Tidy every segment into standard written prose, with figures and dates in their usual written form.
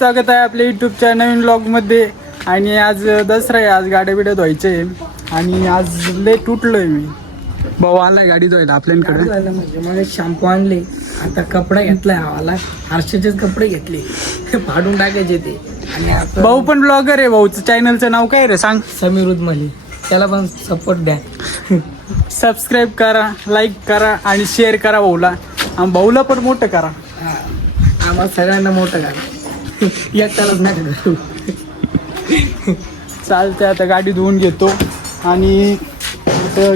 स्वागत आहे आपल्या यूट्यूबच्या नवीन ब्लॉगमध्ये. आणि आज दसरा आहे, आज गाड्या बिड्या धुवायचे आणि आज लेट उठलोय मी. भाऊ आलाय गाडी धुवायला आपल्याकडे. म्हणजे मला शॅम्पू आणले, आता कपडा घेतलाय आम्हाला, हर्षेचेच कपडे घेतले फाडून टाकायचे ते. आणि आता भाऊ पण ब्लॉगर आहे. भाऊचं चॅनलचं नाव काय रे सांग? समीर उदमले, त्याला पण सपोर्ट द्या. सबस्क्राईब करा, लाईक करा आणि शेअर करा भाऊला. आणि भाऊला पण मोठं करा. आम्हाला सगळ्यांना मोठं करा, एकट्यालाच नाही करू. चालते, आता गाडी धुवून घेतो आणि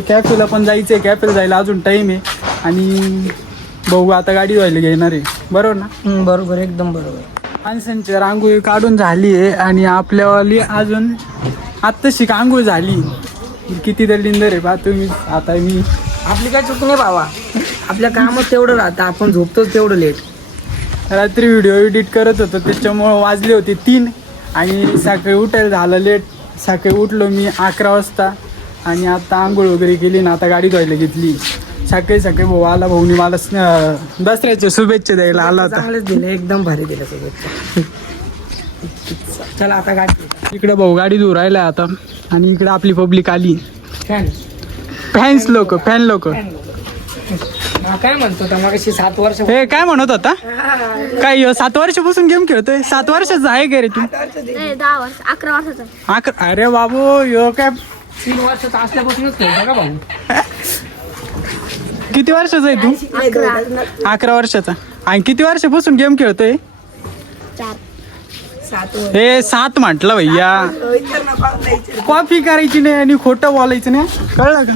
कॅफेला पण जायचं आहे. कॅफेला जायला अजून टाईम आहे आणि भाऊ आता गाडी धुवायला घेणार आहे, बरोबर ना? बरोबर, एकदम बरोबर. माणसांची रांगोळी काढून झाली आहे आणि आपल्यावाली अजून आत्ताशी आंघोळ झाली. किती दलिंदर आहे बा तुम्ही. आता मी आपली काय चूक नाही बाबा, आपल्या कामात तेवढं राहतं, आपण झोपतोच तेवढं लेट. रात्री व्हिडिओ एडिट करत होतो त्याच्यामुळं वाजले होते 3 आणि सकाळी उठायला झालं लेट. सकाळी उठलो मी 11 वाजता आणि आता आंघोळ वगैरे केली ना आता गाडी धुवायला घेतली. सकाळी भाऊ आला, भाऊनी मला दसऱ्याच्या शुभेच्छा द्यायला आला होता. चांगलेच दिले, एकदम भारी दिले शुभेच्छा. चला आता गाडी. इकडे भाऊ गाडी धुवून राहिला आता आणि इकडे आपली पब्लिक आली. फॅन लोक काय म्हणतो मगाशी 7 वर्ष. हे काय म्हणत होता? काय 7 वर्षापासून गेम खेळतोय? 7 वर्षाचा आहे का रे तू? 10 वर्ष, 11 वर्षाचा. अरे बाबू, यो काय 3 वर्षाचा असल्यापासूनच खेळतो का भाऊ? किती वर्षाचा आहे तू? 11 वर्षाचा. आणि किती वर्षापासून गेम खेळतोय? 7. हे 7 म्हटलं भैया. कॉफी करायची नाही आणि खोटं बोलायचं नाही, कळलं का?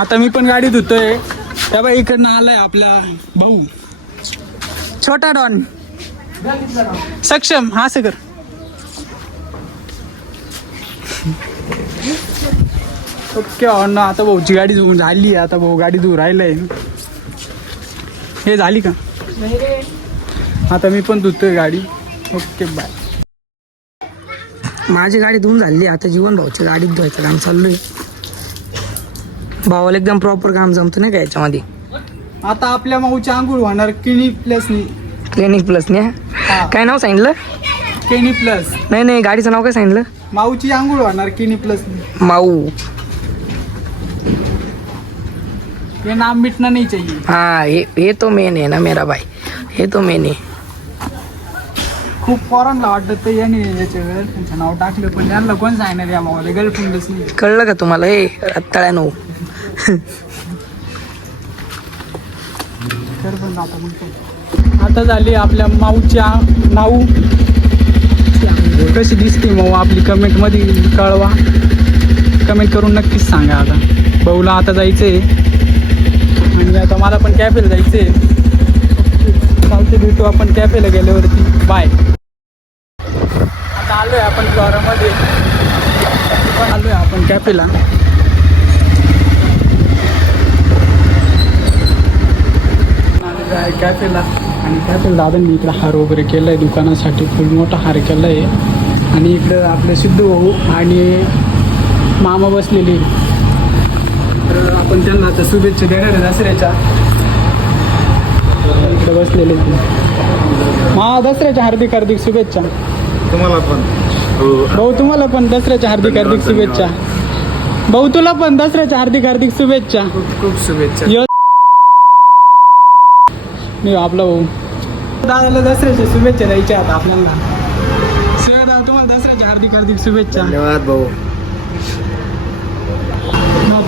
आता मी पण गाडी धुतोय. त्या बाई इकडनं आलाय आपला भाऊ छोटा डॉन. सक्षम असं कर. Okay on. आता भाऊची गाडी धुवून झाली. आता भाऊ गाडी धुवून राहिलंय. हे झाली का? आता मी पण धुतोय गाडी. Okay bye. माझी गाडी धुवून झाली, आता जीवन भाऊची गाडीत धुवायचं काम चालू आहे. भावाला एकदम प्रॉपर काम जमतं नाही का याच्यामध्ये. आता आपल्या माऊची आंघोळ होणार क्लिनिक प्लस ने. काय नाव सांगितलं? केनी प्लस. नाही, गाडीचं नाव काय सांगितलं? माऊची आंघोळ होणार केनी प्लस. माऊ. हे नाम मिटना नाही चाहिए. हाँ, ये तो मेन है ना मेरा भाई, हे तो मेन आहे. खूप पोरांना वाटत याने याच्या गर्लफ्रेंडचं नाव टाकलं, पण यांना कोण सांगणार या मावाला गर्लफ्रेंडच नाही. कळलं का तुम्हाला? हे रत्ताळ्यानो. आता झाली आपल्या माऊच्या नाऊ. कशी दिसते माऊ आपली कमेंटमध्ये कळवा. कमेंट करून नक्कीच सांगा. आता भाऊला आता जायचंय आणि आता मला पण कॅफेला जायचंय. चालते, भेटू आपण कॅफेला गेल्यावरती. बाय. आता आलोय आपण शहरामध्ये, आलोय आपण कॅफेला. कॅफेला आणि कॅफेला दादांनी इकडं हार वगैरे केलं आहे दुकानासाठी. फुल मोठा हार केला आहे आणि इकडं आपले सिद्धू भाऊ आणि मामा बसलेले. तर आपण त्यांना आता शुभेच्छा देणार आहे दसऱ्याच्या. इकडे बसलेले दसऱ्याच्या हार्दिक शुभेच्छा. तुम्हाला पण भाऊ, तुम्हाला पण दसऱ्याच्या हार्दिक शुभेच्छा. भाऊ, तुला पण दसऱ्याच्या हार्दिक शुभेच्छा. खूप शुभेच्छा. मी आपला भाऊ दादाला दसऱ्याच्या शुभेच्छा द्यायच्या आता आपल्याला. दादा, तुम्हाला दसऱ्याच्या हार्दिक शुभेच्छा. धन्यवाद भाऊ.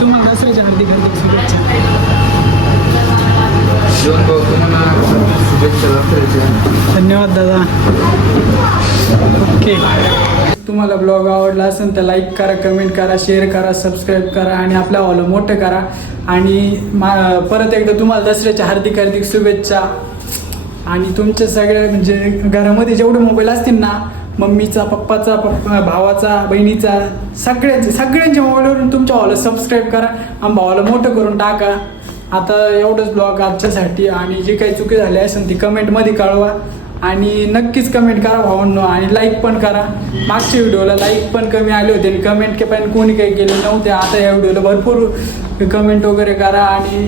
तुम्हाला दसऱ्याच्या हार्दिक शुभेच्छा. धन्यवाद दादा. ओके. तुम्हाला ब्लॉग आवडला असेल तर लाईक करा, कमेंट करा, शेअर करा, सबस्क्राईब करा आणि आपल्या हॉल मोठं करा. आणि परत एकदा तुम्हाला दसऱ्याच्या हार्दिक शुभेच्छा. आणि तुमच्या सगळ्या म्हणजे घरामध्ये जेवढे मोबाईल असतील ना मम्मीचा, पप्पाचा, भावाचा, बहिणीचा, सगळ्यांच्या मोबाईलवरून तुमच्या भावाला सबस्क्राईब करा आणि भावाला मोठं करून टाका. आता एवढंच ब्लॉग आजच्यासाठी, आणि जे काही चुकी झाली असेल ती कमेंटमध्ये कळवा आणि नक्कीच कमेंट करा भावांनो, आणि लाईक पण करा. मागच्या व्हिडिओला लाईक पण कमी आले होते आणि कमेंट पण कोणी काही केले नव्हते. आता या व्हिडिओला भरपूर कमेंट वगैरे करा आणि